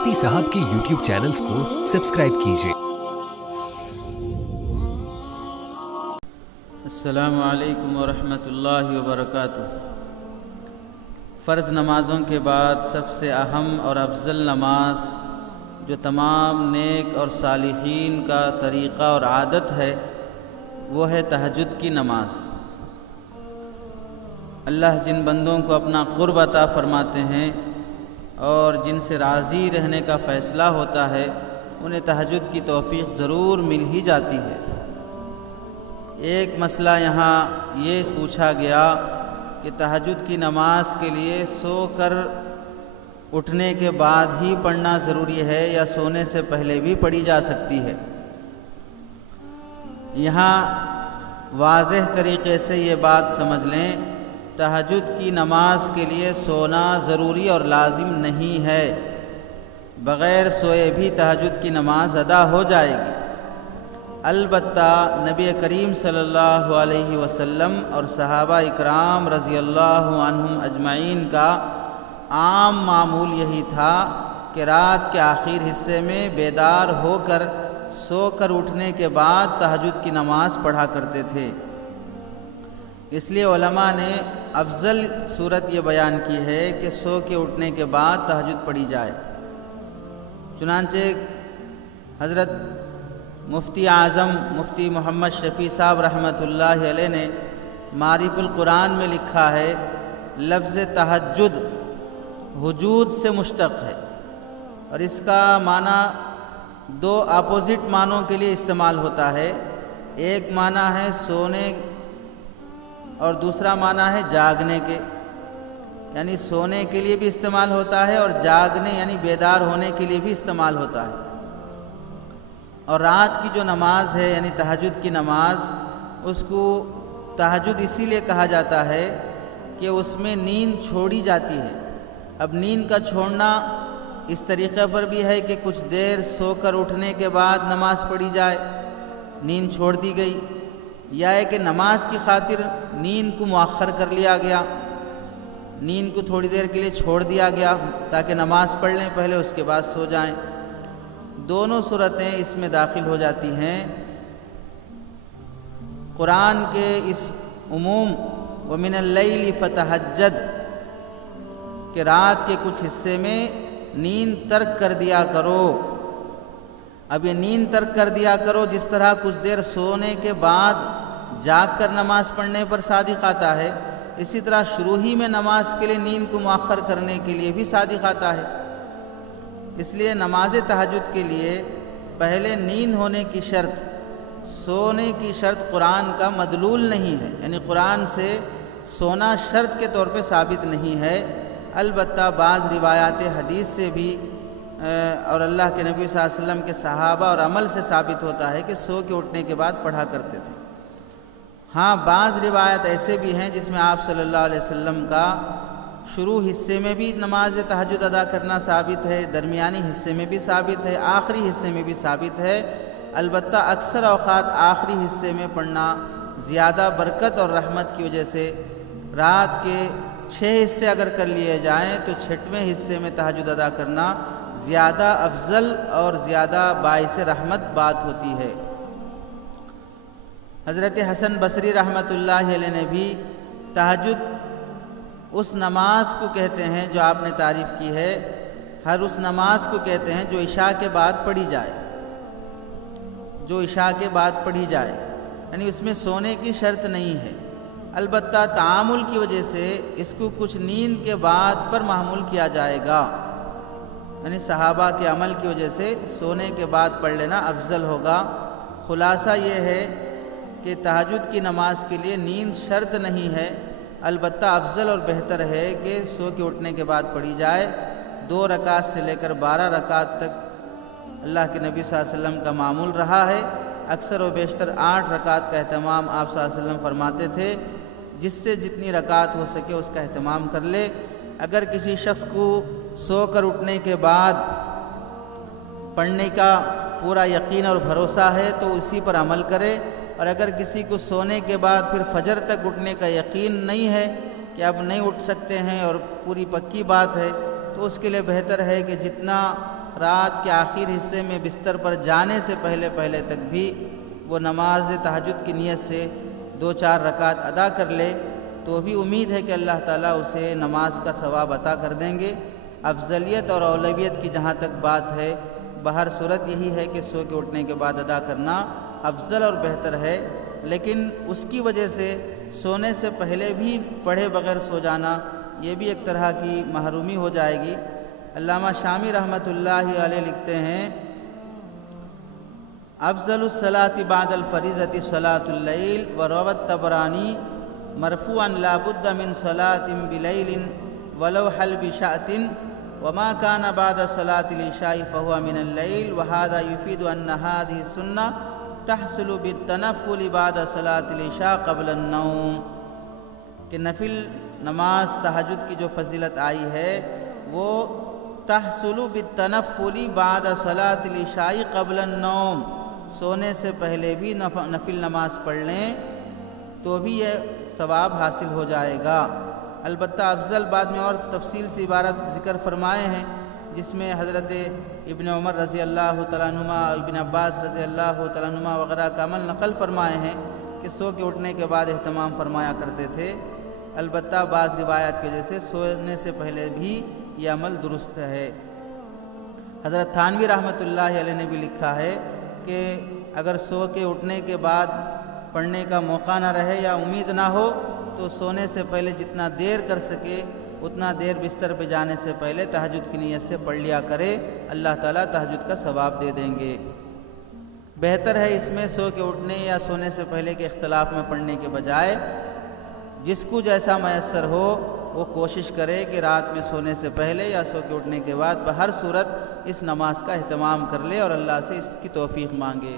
मुफ्ती साहब के YouTube channels को सब्सक्राइब कीजिए। अस्सलामु अलैकुम वरहमतुल्लाहि वबरकातुह। फ़र्ज़ नमाज़ों के बाद सबसे अहम और अफजल नमाज जो तमाम नेक और सालिहीन का तरीक़ा और आदत है वो है तहज्जुद की नमाज। अल्लाह जिन बंदों को अपना क़ुर्ब अता फ़रमाते हैं और जिनसे राज़ी रहने का फ़ैसला होता है उन्हें तहज्जुद की तौफ़ीक़ ज़रूर मिल ही जाती है। एक मसला यहाँ ये पूछा गया कि तहज्जुद की नमाज के लिए सो कर उठने के बाद ही पढ़ना ज़रूरी है या सोने से पहले भी पढ़ी जा सकती है। यहाँ वाज़ेह तरीक़े से ये बात समझ लें, तहज्जुद की नमाज के लिए सोना ज़रूरी और लाजिम नहीं है। बग़ैर सोए भी तहज्जुद की नमाज अदा हो जाएगी। अलबत्ता नबी करीम सल्लल्लाहु अलैहि वसल्लम और सहाबा इकराम रज़ियल्लाहु अन्हुम अजमाइन का आम मामूल यही था कि रात के आखिर हिस्से में बेदार होकर सोकर उठने के बाद तहज्जुद की नमाज पढ़ा करते थे। इसलिए उलमा ने अफजल सूरत ये बयान की है कि सो के उठने के बाद तहज्जुद पढ़ी जाए। चुनांचे हज़रत मुफ्ती आज़म मुफ्ती मोहम्मद शफ़ी साहब रहमतुल्लाहि अलैह ने मारिफुल कुरान में लिखा है, लफ्ज़ तहज्जुद हुजूद से मुश्तक़ है और इसका माना दो अपोजिट मानों के लिए इस्तेमाल होता है। एक माना है सोने और दूसरा माना है जागने के, यानी सोने के लिए भी इस्तेमाल होता है और जागने यानी बेदार होने के लिए भी इस्तेमाल होता है। और रात की जो नमाज है यानी तहज्जुद की नमाज, उसको तहज्जुद इसीलिए कहा जाता है कि उसमें नींद छोड़ी जाती है। अब नींद का छोड़ना इस तरीक़े पर भी है कि कुछ देर सोकर उठने के बाद नमाज पढ़ी जाए, नींद छोड़ दी गई, या है कि नमाज की खातिर नींद को मुअख्खर कर लिया गया, नींद को थोड़ी देर के लिए छोड़ दिया गया ताकि नमाज पढ़ लें पहले, उसके बाद सो जाएं। दोनों सूरतें इसमें दाखिल हो जाती हैं। कुरान के इस उमूम व मिनल लैली फतहज्जद कि रात के कुछ हिस्से में नींद तर्क कर दिया करो। अब ये नींद तर्क कर दिया करो जिस तरह कुछ देर सोने के बाद जाग कर नमाज पढ़ने पर सादिक़ आता है, इसी तरह शुरू ही में नमाज के लिए नींद को मुअख्खर करने के लिए भी सादिक़ आता है। इसलिए नमाज तहज्जुद के लिए पहले नींद होने की शर्त, सोने की शर्त कुरान का मदलूल नहीं है, यानी कुरान से सोना शर्त के तौर पे साबित नहीं है। अलबत्ता बाज़ रिवायात हदीस से भी और अल्लाह के नबी सल्लल्लाहु अलैहि वसल्लम के सहाबा और अमल से साबित होता है कि सो के उठने के बाद पढ़ा करते थे। हाँ, बाज़ रिवायत ऐसे भी हैं जिसमें आप सल्लल्लाहु अलैहि वसल्लम का शुरू हिस्से में भी नमाज तहज्जुद अदा करना साबित है, दरमियानी हिस्से में भी साबित है, आखिरी हिस्से में भी साबित है। अलबत्ता अक्सर औक़ात आखिरी हिस्से में पढ़ना ज़्यादा बरकत और रहमत की वजह से, रात के 6 हिस्से अगर कर लिए जाएँ तो 6वें हिस्से में तहज्जुद अदा करना ज़्यादा अफजल और ज़्यादा बाइस रहमत बात होती है। हज़रत हसन बसरी रहमतुल्लाहि अलैह ने भी तहज्जुद उस नमाज को कहते हैं जो आपने तारीफ़ की है, हर उस नमाज को कहते हैं जो इशा के बाद पढ़ी जाए, जो इशा के बाद पढ़ी जाए, यानी उसमें सोने की शर्त नहीं है। अलबत्ता तामुल की वजह से इसको कुछ नींद के बाद पर मामूल किया जाएगा, यानी सहाबा के अमल की वजह से सोने के बाद पढ़ लेना अफजल होगा। खुलासा ये है कि तहज्जुद की नमाज के लिए नींद शर्त नहीं है, अलबत्ता अफजल और बेहतर है कि सो के उठने के बाद पढ़ी जाए। 2 रकात से लेकर 12 रकात तक अल्लाह के नबी सल्लल्लाहु अलैहि वसल्लम का मामूल रहा है। अक्सर व बेशतर 8 रकात का अहतमाम आप सल्लल्लाहु अलैहि वसल्लम फरमाते थे। जिससे जितनी रकात हो सके उसका अहतमाम कर ले। अगर किसी शख्स को सोकर उठने के बाद पढ़ने का पूरा यकीन और भरोसा है तो उसी पर अमल करे, और अगर किसी को सोने के बाद फिर फजर तक उठने का यकीन नहीं है कि अब नहीं उठ सकते हैं और पूरी पक्की बात है, तो उसके लिए बेहतर है कि जितना رات کے آخر حصے میں بستر پر جانے سے پہلے تک بھی وہ نماز تہجد کی نیت سے 2-4 رکعت ادا کر لے تو بھی امید ہے کہ اللہ تعالیٰ اسے نماز کا ثواب عطا کر دیں گے۔ افضلیت اور اولویت کی جہاں تک بات ہے، بہر صورت یہی ہے کہ سو کے اٹھنے کے بعد ادا کرنا افضل اور بہتر ہے، لیکن اس کی وجہ سے سونے سے پہلے بھی پڑھے بغیر سو جانا یہ بھی ایک طرح کی محرومی ہو جائے گی۔ علامہ شامی رحمۃ اللہ علیہ لکھتے ہیں افضل الصلاۃ بعد الفریضۃ صلاۃ اللیل وروى الطبرانی مرفوعا لا بد من صلاۃ بلیل ولو حلب شاۃ وما كان بعد صلاۃ العشاء فهو من اللیل وهذا يفيد ان هذه السنة تحصل بالتنفل بعد صلاۃ العشاء قبل النوم، کہ نفل نماز تہجد کی جو فضیلت آئی ہے وہ تحصل بالتنفل بعد صلاۃ العشاء قبل النوم، سونے سے پہلے بھی نفل نماز پڑھ لیں تو بھی یہ ثواب حاصل ہو جائے گا۔ البتہ افضل بعد میں اور تفصیل سے عبارت ذکر فرمائے ہیں، جس میں حضرت ابن عمر رضی اللہ تعالیٰ عنہما، ابن عباس رضی اللہ تعالیٰ عنہما وغیرہ کا عمل نقل فرمائے ہیں کہ سو کے اٹھنے کے بعد اہتمام فرمایا کرتے تھے۔ البتہ بعض روایات کی وجہ سے سونے سے پہلے بھی یہ عمل درست ہے۔ حضرت تھانوی رحمۃ اللہ علیہ نے بھی لکھا ہے کہ اگر سو کے اٹھنے کے بعد پڑھنے کا موقع نہ رہے یا امید نہ ہو تو سونے سے پہلے جتنا دیر کر سکے اتنا دیر بستر پہ جانے سے پہلے تہجد کی نیت سے پڑھ لیا کرے، اللہ تعالیٰ تہجد کا ثواب دے دیں گے۔ بہتر ہے اس میں سو کے اٹھنے یا سونے سے پہلے کے اختلاف میں پڑھنے کے بجائے جس کو جیسا میسر ہو وہ کوشش کرے کہ رات میں سونے سے پہلے یا سو کے اٹھنے کے بعد بہر صورت اس نماز کا اہتمام کر لے اور اللہ سے اس کی توفیق مانگے۔